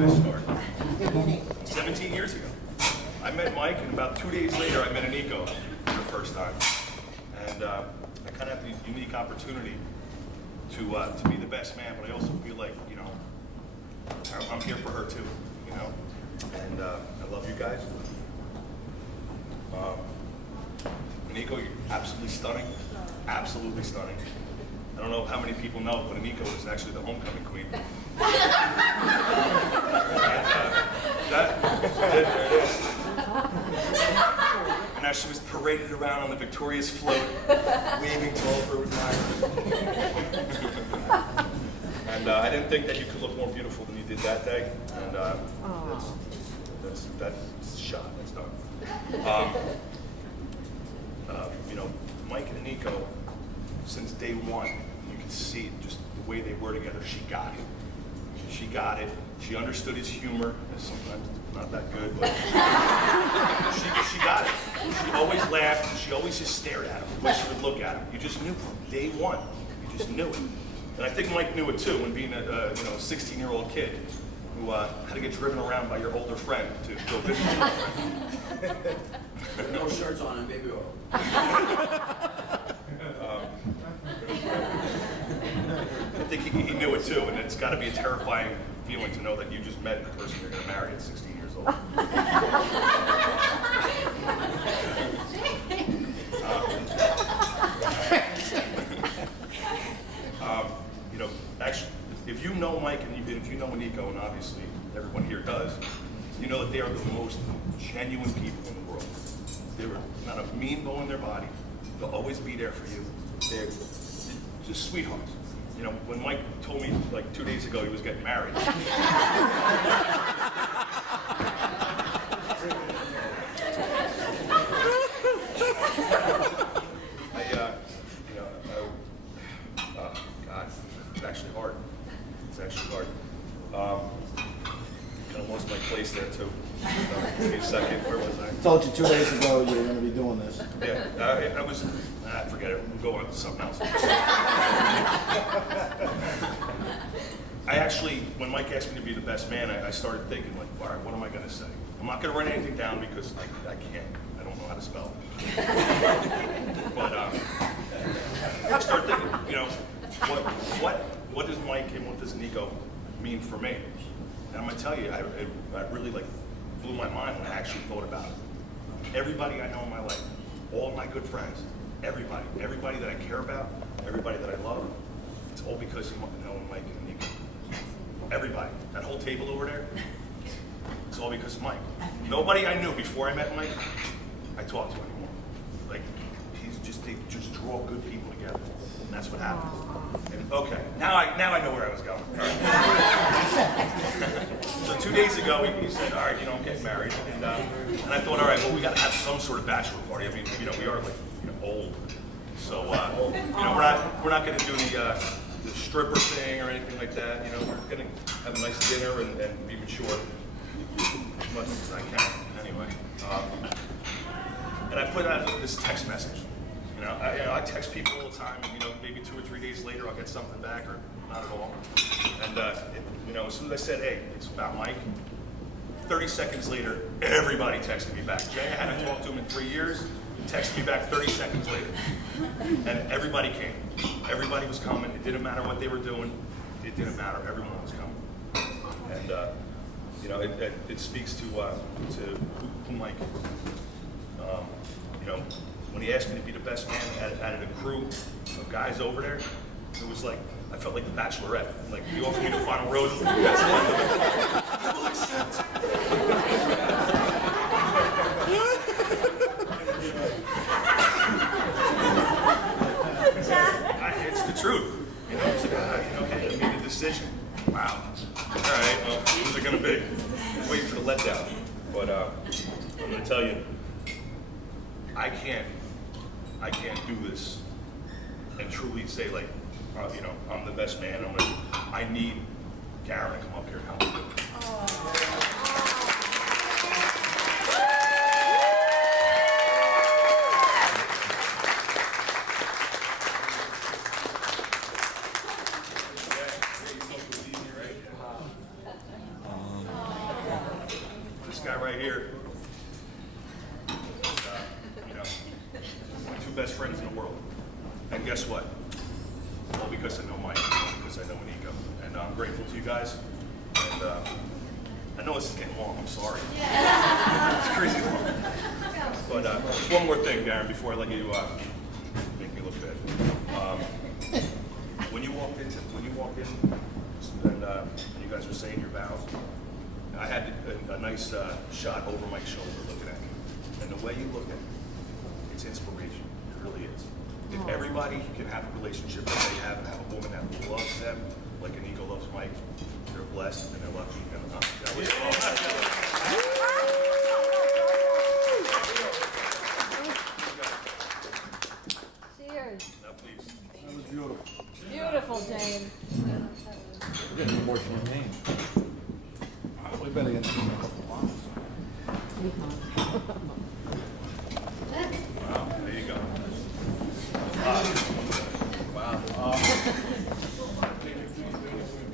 I start? 17 years ago. I met Mike, and about 2 days later, I met Eniko for the first time. And I kind of have the unique opportunity to be the best man, but I also feel like, you know, I'm here for her too, you know. And I love you guys. Eniko, you're absolutely stunning. Absolutely stunning. I don't know how many people know, but Eniko is actually the homecoming queen. There it is. And now she was paraded around on the victorious float, waving to all her admirers. And I didn't think that you could look more beautiful than you did that day. And that's shot. That's done. You know, Mike and Eniko, since day one, you can see just the way they were together. She got it. She got it. She understood his humor. Sometimes not that good, but she got it. She always laughed. She always just stared at him the way she would look at him. You just knew from day one. You just knew it. And I think Mike knew it too, when being a 16-year-old kid who had to get driven around by your older friend to go visit your friend. No shirts on and baby oil. I think he knew it too, and it's got to be a terrifying feeling to know that you just met the person you're going to marry at 16 years old. You know, actually, if you know Mike and if you know Eniko, and obviously everyone here does, you know that they are the most genuine people in the world. They're not a mean bone in their body. They'll always be there for you. They're just sweethearts. You know, when Mike told me like 2 days ago he was getting married. God, it's actually hard. It's actually hard. Kind of lost my place there too. Give me a second. Where was I? I told you 2 days ago you were going to be doing this. Yeah, I was. Forget it. We'll go on to something else. I actually, when Mike asked me to be the best man, I started thinking, like, all right, what am I going to say? I'm not going to write anything down because I can't. I don't know how to spell. But I started thinking, you know, what does Mike and what does Eniko mean for me? And I'm going to tell you, I really like blew my mind when I actually thought about it. Everybody I know in my life, all my good friends, everybody that I care about, everybody that I love, it's all because of knowing Mike and Eniko. Everybody, that whole table over there, it's all because of Mike. Nobody I knew before I met Mike, I talked to anymore. Like, they just draw good people together, and that's what happens. And okay, now I know where I was going. So 2 days ago, he said, all right, you know, I'm getting married, and I thought, all right, well, we got to have some sort of bachelor party. I mean, you know, we are like, you know, old, so you know, we're not going to do the stripper thing or anything like that. You know, we're going to have a nice dinner and be mature as much as I can, anyway. And I put out this text message. You know, I text people all the time, and you know, maybe 2 or 3 days later, I'll get something back, or not at all. And you know, as soon as I said, "Hey, it's about Mike," 30 seconds later, everybody texted me back. Jay, I hadn't talked to him in 3 years. Texted me back 30 seconds later, and everybody came. Everybody was coming. It didn't matter what they were doing. It didn't matter. Everyone was coming. And you know, it speaks to who Mike is. You know, when he asked me to be the best man out of the crew of guys over there, it was like, I felt like the Bachelorette. Like, he offered me the final rose. I will accept. It's the truth. You know, it's like, you know, hey, I made a decision. Wow. All right, well, who's it going to be? I'm waiting for the letdown. But I'm going to tell you, I can't do this and truly say, like, you know, I'm the best man. I need Garen to come up here and help me do it. right here. You know, my two best friends in the world. And guess what? All because I know Mike, because I know Nico. And I'm grateful to you guys. And I know this is getting long, I'm sorry. It's crazy long. But just one more thing, Darren, before I let you make me look bad. When you walked in, and you guys were saying your vows, I had a nice shot over my shoulder looking at you. And the way you look at it, it's inspiration. It really is. If everybody can have a relationship that they have and have a woman that loves them, like Nico loves Mike, they're blessed and they're lucky. And that was Cheers. Now, please. That was beautiful. Beautiful, James. We're getting more champagne. We better get a couple of bottles. Wow, there you go. Wow.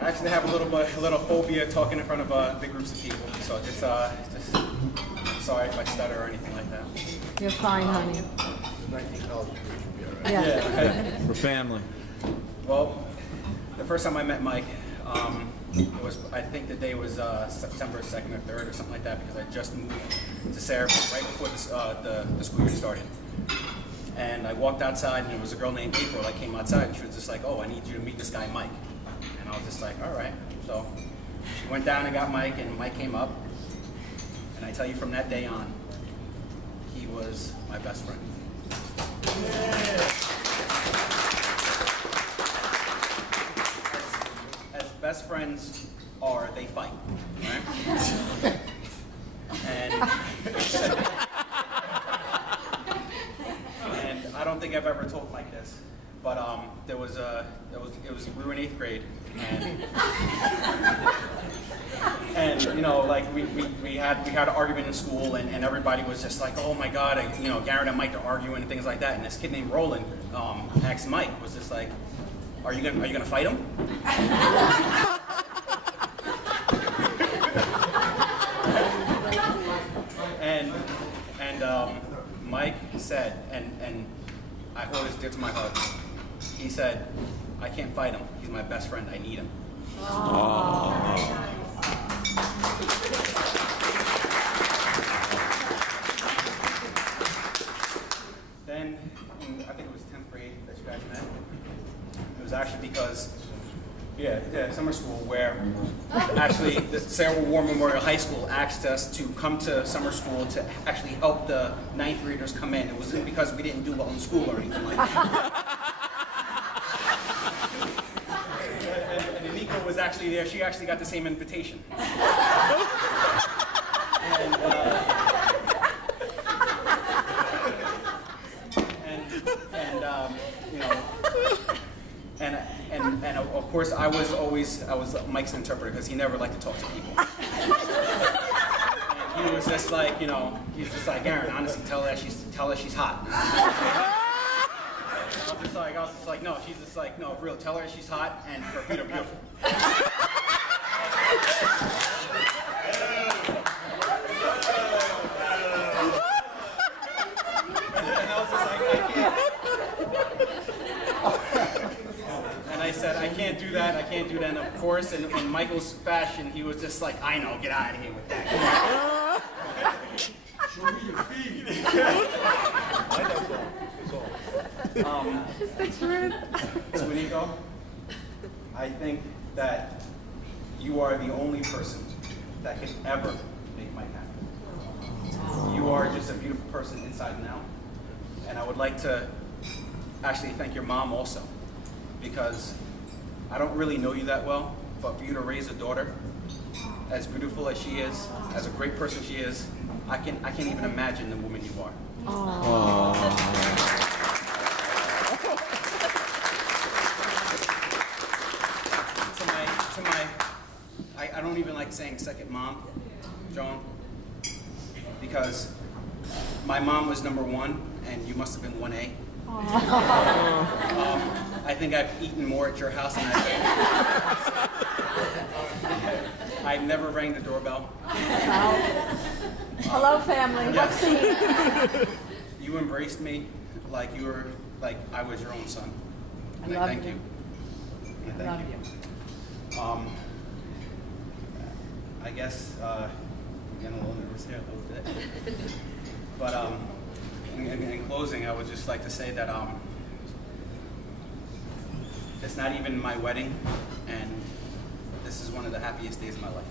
I actually have a little phobia talking in front of big groups of people. So just sorry if I stutter or anything like that. You're fine, honey. Yeah. We're family. Well, the first time I met Mike, it was, I think the day was September 2nd or 3rd or something like that, because I just moved to Sarah right before the school year started. And I walked outside, and there was a girl named April that came outside, and she was just like, "Oh, I need you to meet this guy, Mike." And I was just like, "All right." So she went down and got Mike, and Mike came up. And I tell you, from that day on, he was my best friend. As best friends are, they fight, right? And I don't think I've ever told Mike this, but we were in 8th grade, and you know, like we had an argument in school, and everybody was just like, "Oh my God," Garrett and Mike are arguing and things like that. And this kid named Roland asked Mike, was just like, "Are you gonna fight him?" And Mike said, and I hold this dear to my heart. He said, "I can't fight him. He's my best friend. I need him." Then, I think it was 10th grade that you guys met. It was actually because, summer school, where actually the Sarah War Memorial High School asked us to come to summer school to actually help the 9th graders come in. It wasn't because we didn't do well in school or anything like that. And Anika was actually there. She actually got the same invitation. And of course, I was Mike's interpreter, because he never liked to talk to people. And he was just like, he's just like, "Aaron, honestly, tell her she's hot." I was just like, "No," she's just like, "No, for real, tell her she's hot and her feet are beautiful." And I was just like, "I can't." And I said, "I can't do that. I can't do that." And of course, in Michael's fashion, he was just like, "I know, get out of here with that." Show me your feet. It's the truth. So, Nico, I think that you are the only person that could ever make Mike happy. You are just a beautiful person inside and out. And I would like to actually thank your mom also, because I don't really know you that well, but for you to raise a daughter as beautiful as she is, as a great person she is, I can't even imagine the woman you are. I don't even like saying second mom, Joan, because my mom was number 1 and you must have been 1A. I think I've eaten more at your house than I've never rang the doorbell. Hello, family. What's the You embraced me like you were, like I was your own son. And I Love thank you. you. I Love thank you. I guess I'm getting a little nervous here a little bit. But in closing, I would just like to say that it's not even my wedding, and this is one of the happiest days of my life.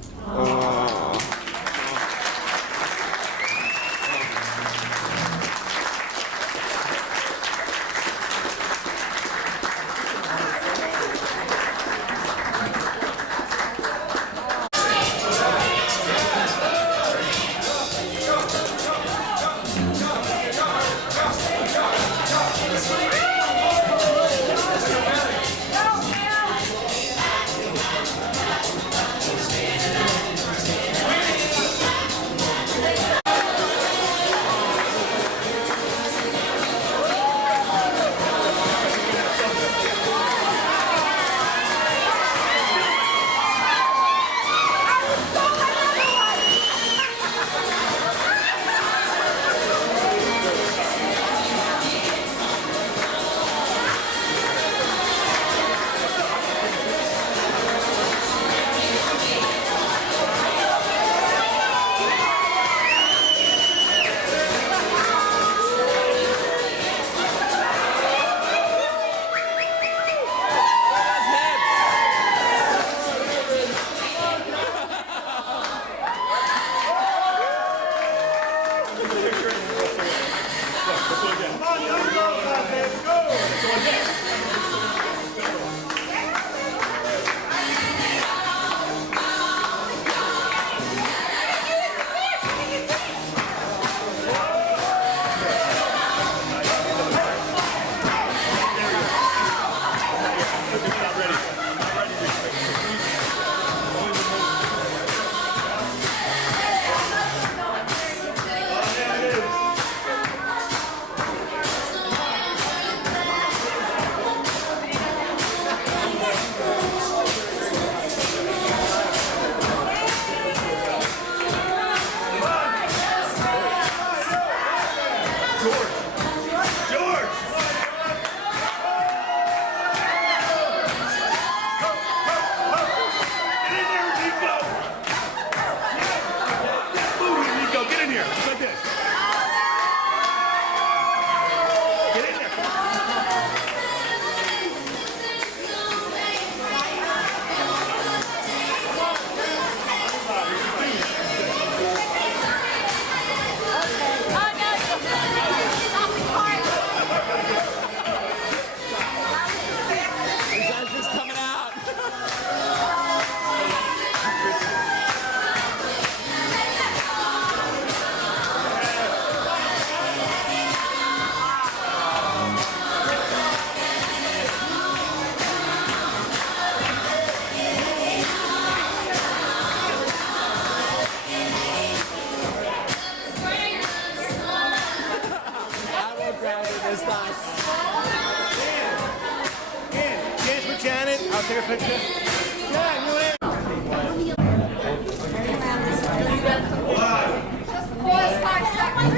I'll take a picture. Just pause 5 seconds.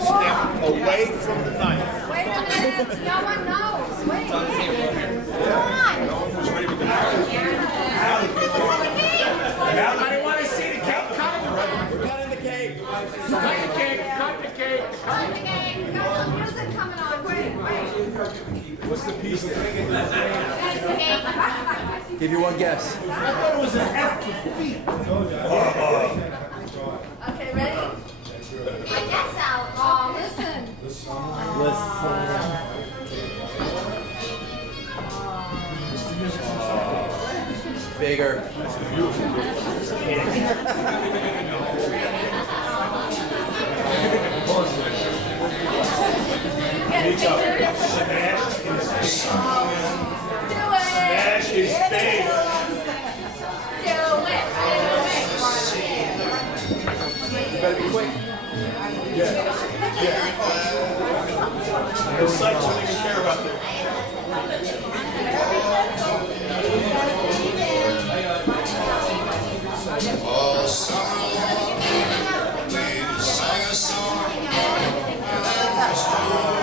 Step away from the knife. Wait a minute. No one knows. Wait. Come on. Everybody want to see the cake cut? We're cutting the cake. Cut the cake. Cut the cake. Cut the game. We got some music coming on. Wait. What's the piece of cake? Wait. Give you one guess. I thought it was an F for feet. Okay, ready? I guess I'll. Oh, listen. Bigger. Smash his face. You better be quick. Yeah. The sites don't even care about that. All summer long, we sang a song, and then the storm.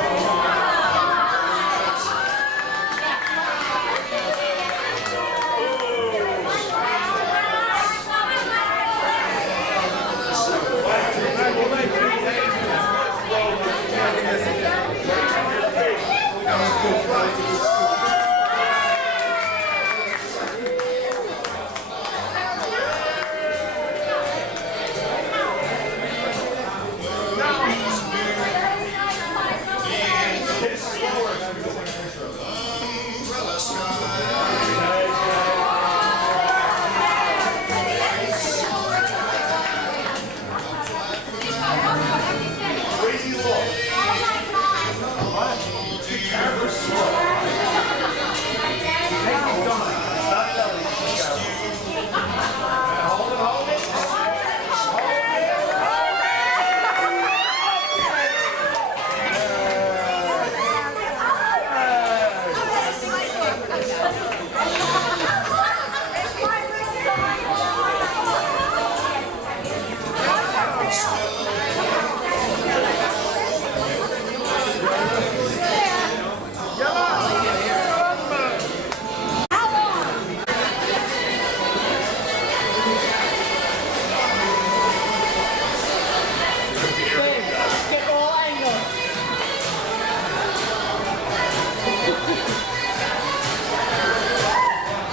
Umbrella sky. Crazy law. Camera slow.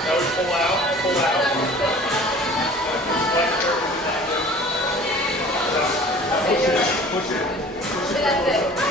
Now we pull out, pull out. Push it, push it. That's it.